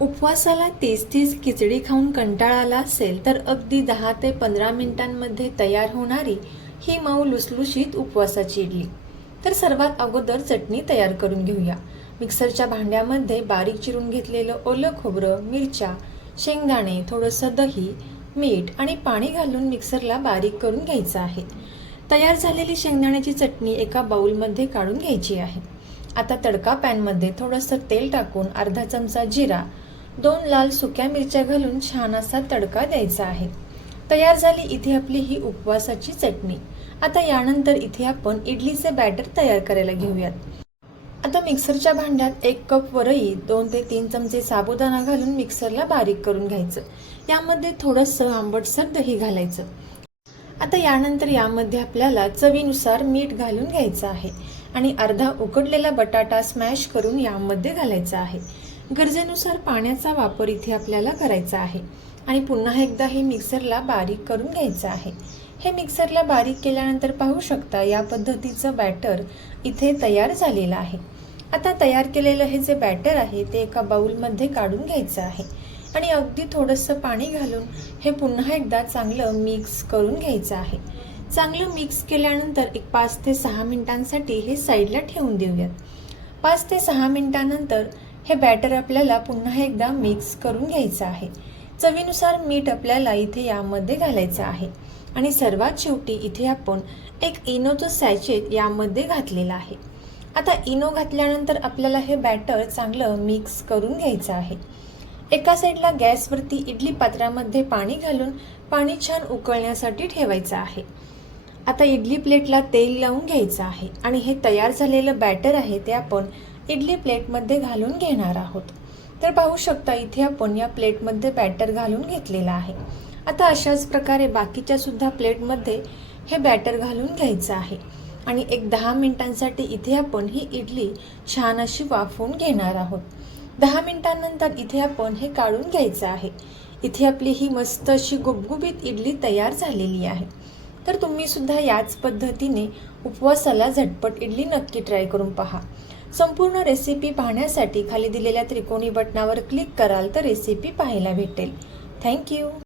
उपवासाला 30-30 खिचडी खाऊन कंटाळा आला असेल तर अगदी 10 ते 15 मिनिटांमध्ये तयार होणारी ही मऊ लुसलुशीत उपवासाची इडली। तर सर्वात अगोदर चटणी तयार करून घेऊया। मिक्सरच्या भांड्यामध्ये बारीक चिरून घेतलेलं ओलं खोबरं, मिरच्या, शेंगदाणे, थोडंसं दही, मीठ आणि पाणी घालून मिक्सरला बारीक करून घ्यायचं आहे। तयार झालेली शेंगदाण्याची चटणी एका बाउलमध्ये काढून घ्यायची आहे। आता तडका पॅनमध्ये थोडंसं तेल टाकून अर्धा चमचा जिरा, 2 लाल सुक्या मिरच्या घालून छान असा तडका द्यायचा आहे। तयार झाली इथे आपली ही उपवासाची चटणी। आता यानंतर इथे आपण इडलीचे बॅटर तयार करायला घेऊयात। आता मिक्सरच्या भांड्यात 1 कप वरई, 2 ते 3 चमचे साबुदाणा घालून मिक्सरला बारीक करून घ्यायचं। यामध्ये थोडंसं आंबटसर दही घालायचं। आता यानंतर यामध्ये आपल्याला चवीनुसार मीठ घालून घ्यायचं आहे आणि अर्धा उकडलेला बटाटा स्मॅश करून यामध्ये घालायचा आहे। गरजेनुसार पाण्याचा वापर इथे आपल्याला करायचा आहे आणि पुन्हा एकदा हे मिक्सरला बारीक करून घ्यायचं आहे। हे मिक्सरला बारीक केल्यानंतर पाहू शकता या पद्धतीचं बॅटर इथे तयार झालेलं आहे। आता तयार केलेलं हे जे बॅटर आहे ते एका बाउलमध्ये काढून घ्यायचं आहे आणि अगदी थोडंसं पाणी घालून हे पुन्हा एकदा चांगलं मिक्स करून घ्यायचं आहे। चांगलं मिक्स केल्यानंतर एक 5 ते 6 मिनिटांसाठी हे साईडला ठेवून देऊयात। 5 ते 6 मिनिटांनंतर हे बॅटर आपल्याला पुन्हा एकदा मिक्स करून घ्यायचं आहे। चवीनुसार मीठ आपल्याला इथे यामध्ये घालायचं आहे आणि सर्वात शेवटी इथे आपण एक इनोचं सॅचेट यामध्ये घातलेलं आहे। आता इनो घातल्यानंतर आपल्याला हे बॅटर चांगलं मिक्स करून घ्यायचं आहे। एका साईडला गॅसवरती इडली पात्रामध्ये पाणी घालून पाणी छान उकळण्यासाठी ठेवायचं आहे। आता इडली प्लेटला तेल लावून घ्यायचं आहे आणि हे तयार झालेलं बॅटर आहे ते आपण इडली प्लेटमध्ये घालून घेणार आहोत। तर पाहू शकता इथे आपण या प्लेटमध्ये बॅटर घालून घेतलेलं आहे। आता अशाच प्रकारे बाकीच्या सुद्धा प्लेटमध्ये हे बॅटर घालून घ्यायचं आहे आणि एक 10 मिनिटांसाठी इथे आपण ही इडली छान अशी वाफवून घेणार आहोत। 10 मिनिटांनंतर इथे आपण हे काढून घ्यायचं आहे। इथे आपली ही मस्त अशी गुबगुबीत इडली तयार झालेली आहे। तर तुम्ही सुद्धा याच पद्धतीने उपवासाला झटपट इडली नक्की ट्राय करून पहा। संपूर्ण रेसिपी पाहण्यासाठी खाली दिलेल्या त्रिकोणी बटनावर क्लिक कराल तर रेसिपी पाहायला भेटेल। थँक्यू।